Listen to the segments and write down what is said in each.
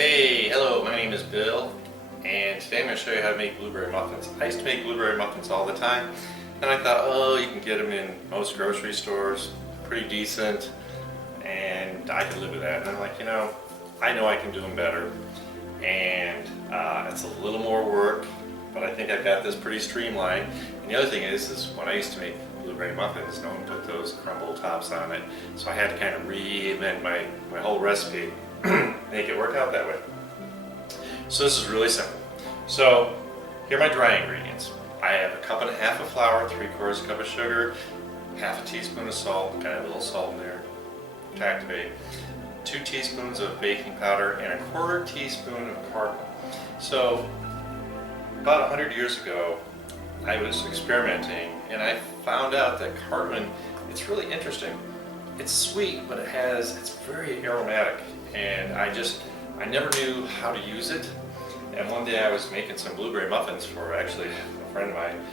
Hey, hello, my name is Bill, and today I'm going to show you how to make blueberry muffins. I used to make blueberry muffins all the time, and I thought, oh, you can get them in most grocery stores, pretty decent, and I could live with that. And I'm like, I know I can do them better, and it's a little more work, but I think I've got this pretty streamlined. And the other thing is when I used to make blueberry muffins, no one put those crumble tops on it, so I had to kind of reinvent my whole recipe. Make it work out that way. So this is really simple. So here are my dry ingredients. I have a cup and a half of flour, 3/4 cup of sugar, half a teaspoon of salt, kind of a little salt in there to activate, 2 teaspoons of baking powder, and 1/4 teaspoon of cardamom. So about 100 years ago, I was experimenting and I found out that cardamom, it's really interesting. It's sweet, but it's very aromatic, and I never knew how to use it. And one day I was making some blueberry muffins for actually a friend of mine,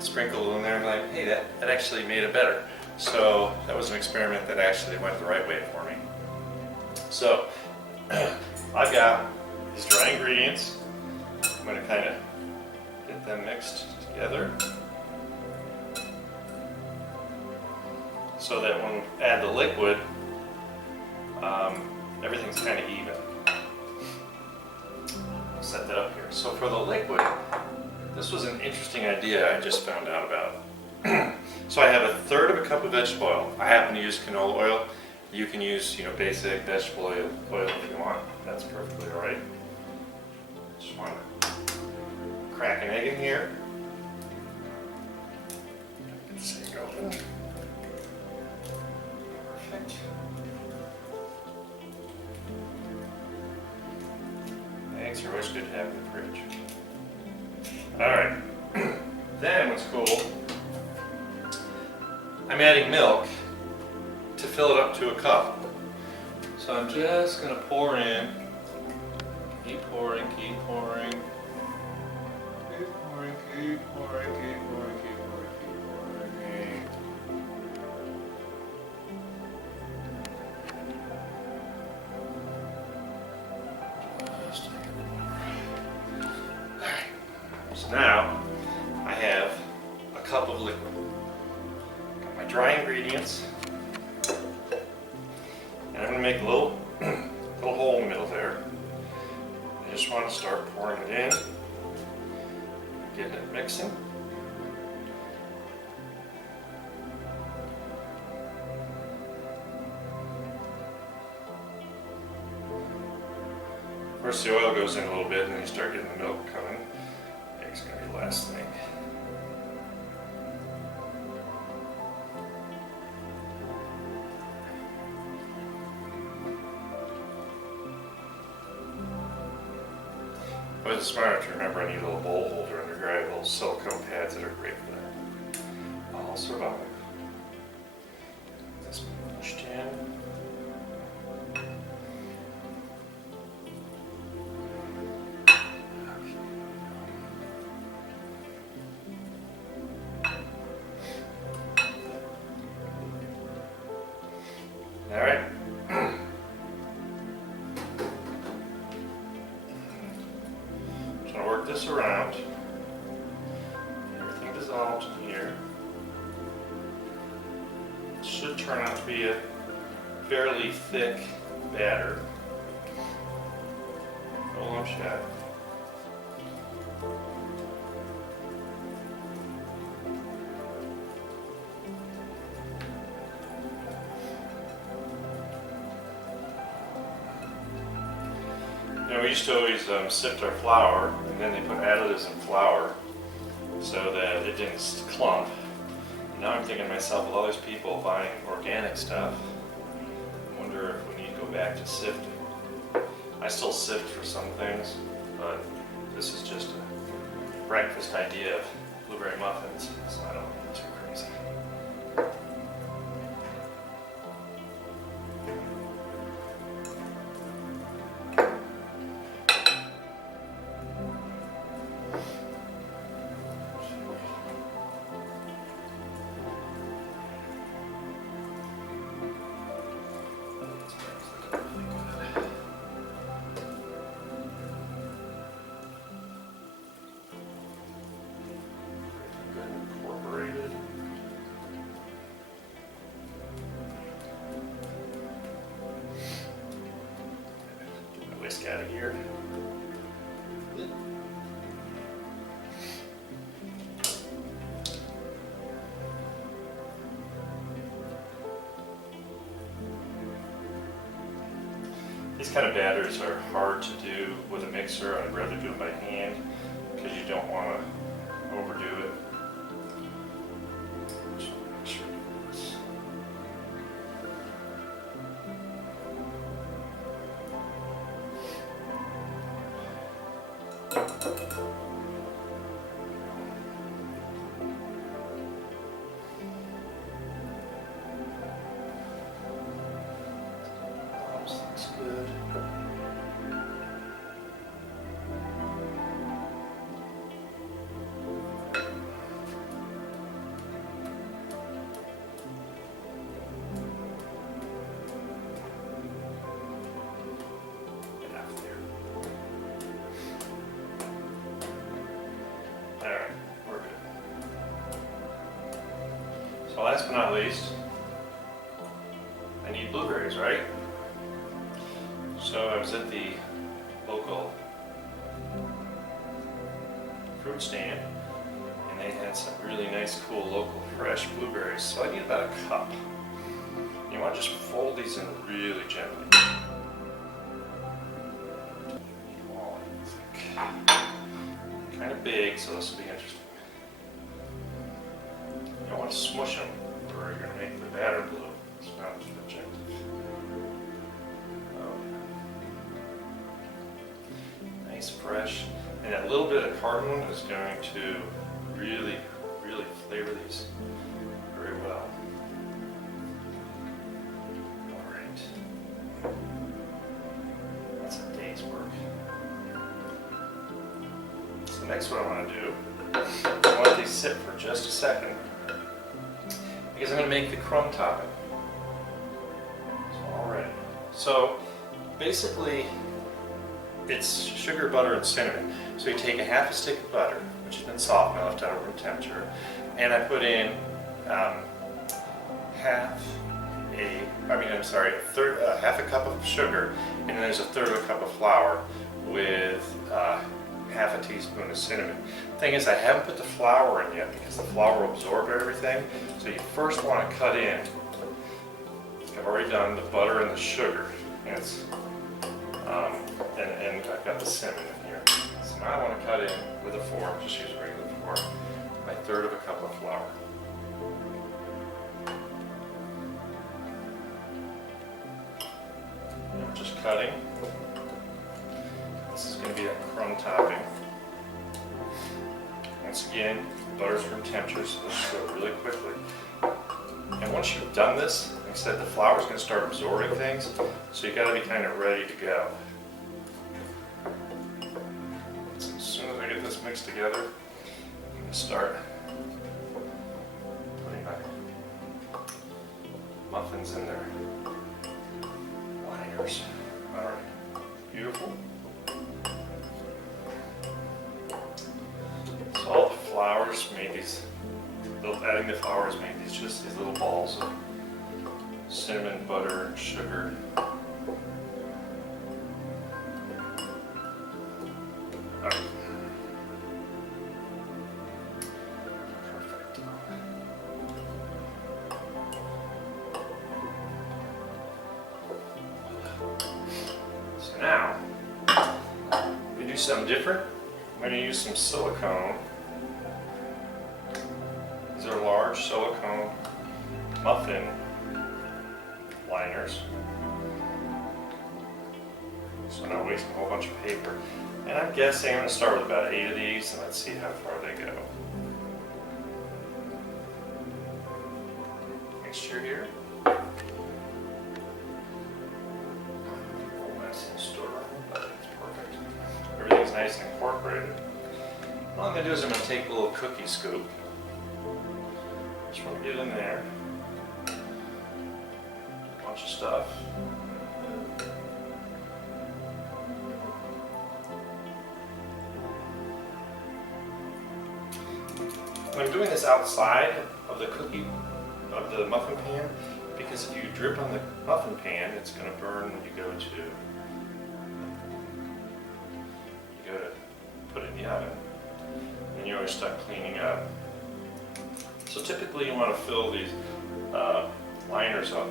sprinkled in there, and like, hey, that actually made it better. So that was an experiment that actually went the right way for me. So I've got these dry ingredients. I'm going to kind of get them mixed together, so that when we add the liquid, everything's kind of even. I'll set that up here. So for the liquid, this was an interesting idea I just found out about. So I have 1/3 cup of vegetable oil. I happen to use canola oil. You can use, basic vegetable oil if you want. That's perfectly all right. Just want to crack an egg in here. Get this egg open. Perfect. Eggs are always good to have in the fridge. Alright, then what's cool, I'm adding milk to fill it up to a cup. So I'm just going to pour in, keep pouring, keep pouring, keep pouring, keep pouring, keep pouring, keep pouring, keep pouring. So now I have a cup of liquid. Got my dry ingredients, and I'm going to make a little hole in the middle there. I just want to start pouring it in, getting it mixing. Of course, the oil goes in a little bit, and then you start getting the milk coming. It's going to be the last thing. But it's smart to remember I need a little bowl holder under here. I have little silicone pads that are great for that. I'll survive. This pushed in. All right. Just gonna work this around. Everything dissolves in here. It should turn out to be a fairly thick batter. No lump shot. We used to always sift our flour, and then they put additives in flour so that it didn't clump. And now I'm thinking to myself, with all these people buying organic stuff, I wonder if we need to go back to sifting. I still sift for some things, but this is just a breakfast idea of blueberry muffins, so I don't get too crazy. whisk out of here. These kind of batters are hard to do with a mixer. I'd rather do it by hand because you don't want to overdo it. Looks good. Alright, we're good. So last but not least, I need blueberries, right? So I was at the local fruit stand and they had some really nice, cool, local, fresh blueberries. So I need about a cup. You want to just fold these in really gently. Kind of big, so this will be interesting. You don't want to smush them or you're going to make the batter blue. It's not objective. Nice, fresh. And that little bit of cardamom is going to really, really flavor these very well. All right. That's a day's work. So next what I want to do, I want these sit for just a second because I'm going to make the crumb topping. So all ready. So basically it's sugar, butter, and cinnamon. So you take a half a stick of butter, which has been softened, I left out at room temperature, and I put in half a cup of sugar, and then there's a third of a cup of flour with half a teaspoon of cinnamon. Thing is, I haven't put the flour in yet because the flour will absorb everything. So you first want to cut in. I've already done the butter and the sugar. And it's and I've got the cinnamon in here. So now I want to cut in with a fork, just use a regular fork, my third of a cup of flour. And I'm just cutting. This is going to be a crumb topping. Once again, butter's room temperature, so this should go really quickly. And once you've done this, like I said, the flour is going to start absorbing things, so you got to be kind of ready to go. So as soon as I get this mixed together, I'm going to start putting my muffins in there. Liners. All right, beautiful. So all the flours made these. Adding the flour has made these little balls of cinnamon, butter, and sugar. Right. Perfect. So now we do something different. I'm going to use some silicone. These are large silicone muffin liners. So I'm not wasting a whole bunch of paper. And I'm guessing I'm going to start with about 8 of these and let's see how far they go. Mixture here. Nice and stir, but it's perfect. Everything's nice and incorporated. All I'm going to do is I'm going to take a little cookie scoop. Just want to get in there. A bunch of stuff. I'm doing this outside of the muffin pan, because if you drip on the muffin pan, it's going to burn when you go to in the oven. And you're always stuck cleaning up. So typically you want to fill these liners up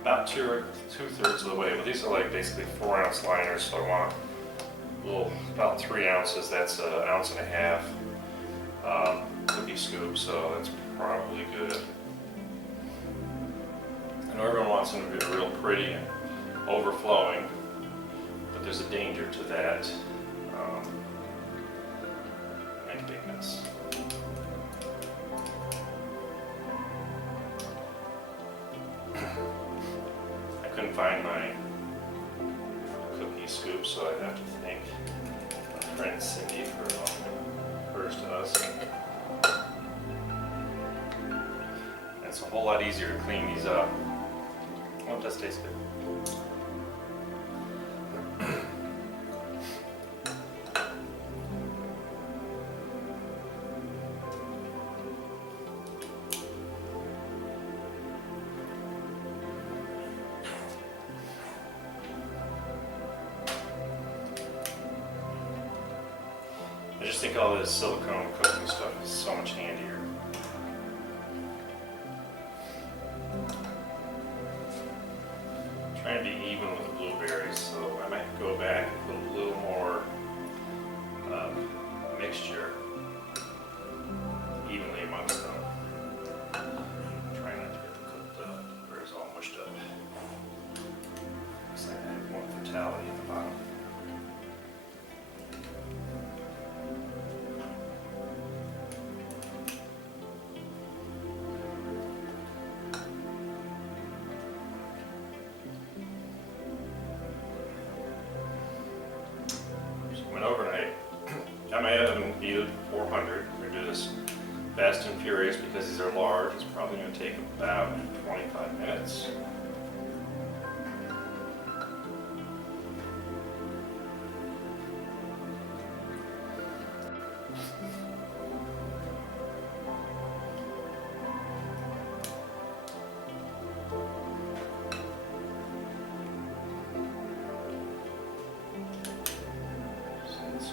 about two-thirds of the way. But these are like basically 4-ounce liners, so I want a little, about 3 ounces. That's an 1.5 ounce cookie scoop, so that's probably good. I know everyone wants them to be real pretty and overflowing, but there's a danger to that. Make a big mess. I couldn't find my cookie scoop, so I'd have to thank my friend Cindy for hers to us. And it's a whole lot easier to clean these up. Oh, it does taste good. I just think all this silicone cooking stuff is so much handier. I'm trying to be even with the blueberries, so I might go back and put a little more mixture evenly amongst them. Try not to get the blueberries all mushed up. Looks like I have one fatality in the bottom. Overnight. Got my oven heated 400. We're going to do this fast and furious because these are large. It's probably going to take about 25 minutes.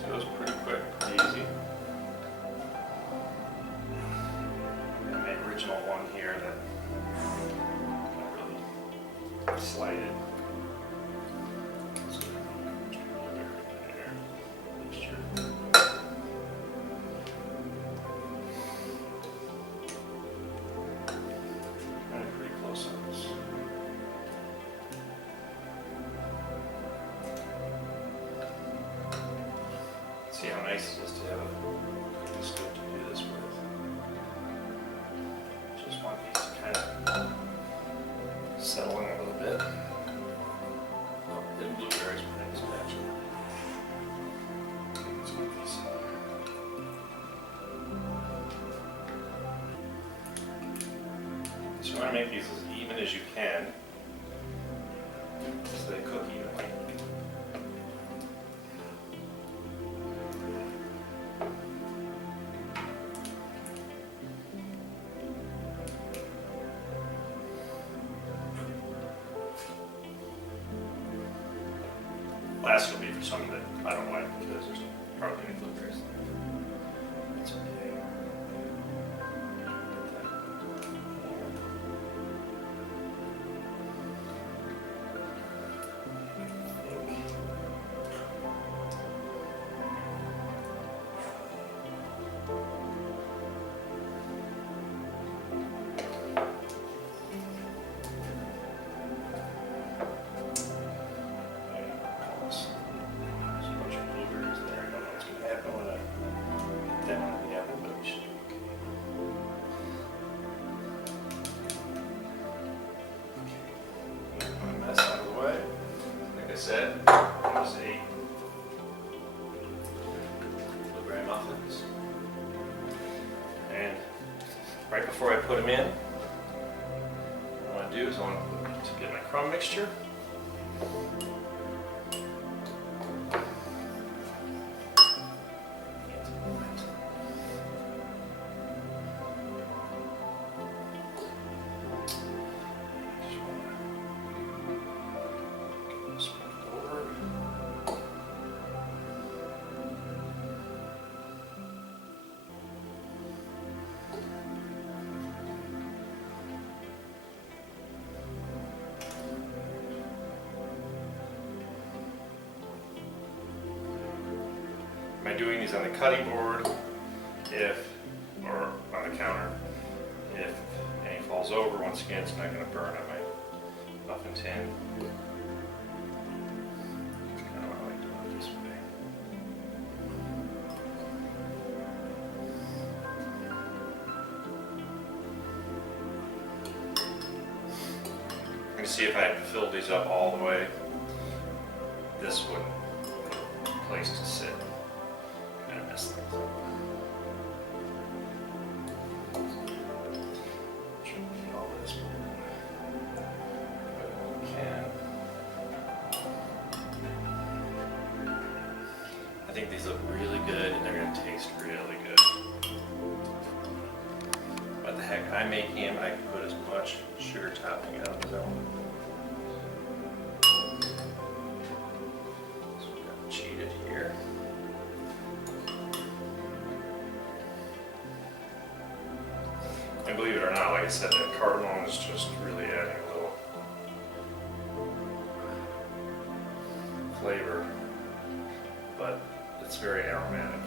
Goes pretty quick, pretty easy. And my original one here that I really slide it. So, there. Mixture. Running pretty close on this. See how nice it is to have a cookie scoop to do this with. Just want these to kind of settle in a little bit. Oh, the blueberries were nice, actually. Let's get these. So you want to make these as even as you can so they cook evenly. Last will be for some that I don't like because there's hardly any blueberries there. That's okay. Said there's a blueberry muffins, and right before I put them in, what I want to do is I want to get my crumb mixture. doing these on the cutting board, or on the counter. If any falls over, once again, it's not going to burn on my muffin tin. That's kind of what I like doing it this way. You can see if I had filled these up all the way, this wouldn't be a place to sit. Kind of mess things up. Shouldn't need all this, but we can. I think these look really good and they're going to taste really good. What the heck, I'm making them, I can put as much sugar topping on as I want. So we got cheated here. And believe it or not, like I said, that cardamom is just really adding a little flavor, but it's very aromatic.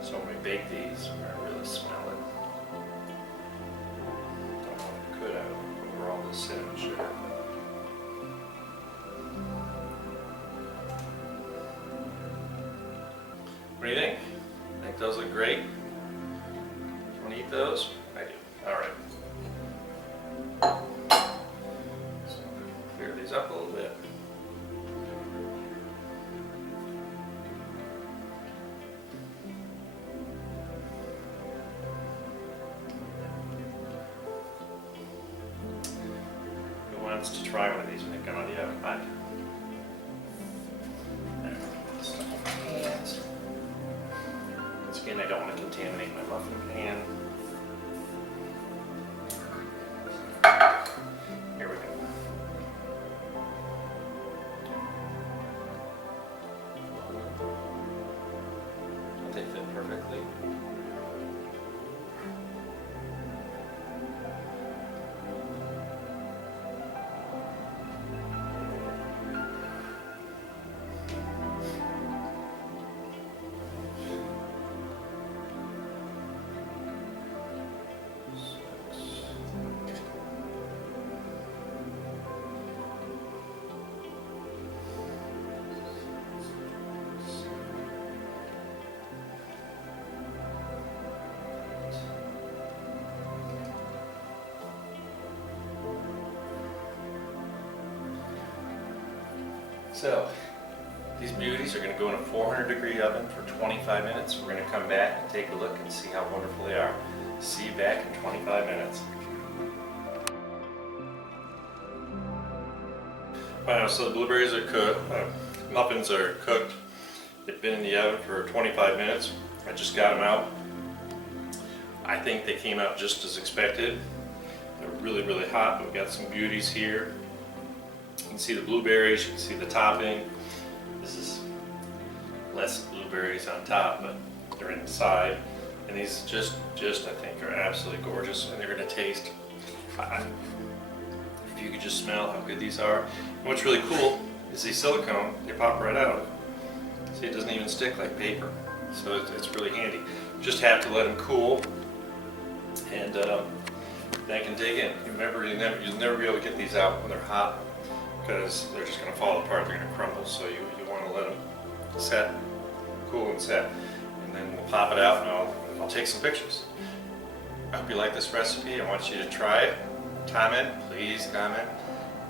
So when we bake these, we're going to really smell it. Don't know if it could have over all this cinnamon sugar. What do you think? Think those look great? You want to eat those? I do. All right. So clear these up a little bit. Who wants to try one of these when they've gone out of the oven? I do. There. Stuff on my hands. Once again, I don't want to contaminate my muffin pan. Here we go. Don't they fit perfectly? So, these beauties are going to go in a 400-degree oven for 25 minutes. We're going to come back and take a look and see how wonderful they are. See you back in 25 minutes. Wow, so the blueberries are cooked, muffins are cooked. They've been in the oven for 25 minutes. I just got them out. I think they came out just as expected. They're really, really hot, but we've got some beauties here. You can see the blueberries, you can see the topping. This is less blueberries on top, but they're inside. And these just I think are absolutely gorgeous, and they're going to taste. If you could just smell how good these are. And what's really cool is these silicone, they pop right out. See, it doesn't even stick like paper, so it's really handy. You just have to let them cool, and they can dig in. Remember, you'll never be able to get these out when they're hot, because they're just going to fall apart, they're going to crumble, so you want to let them set, cool and set, and then we'll pop it out and I'll take some pictures. I hope you like this recipe. I want you to try it, comment, please comment,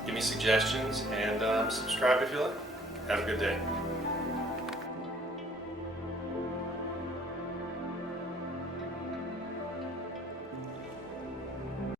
give me suggestions, and subscribe if you like. Have a good day.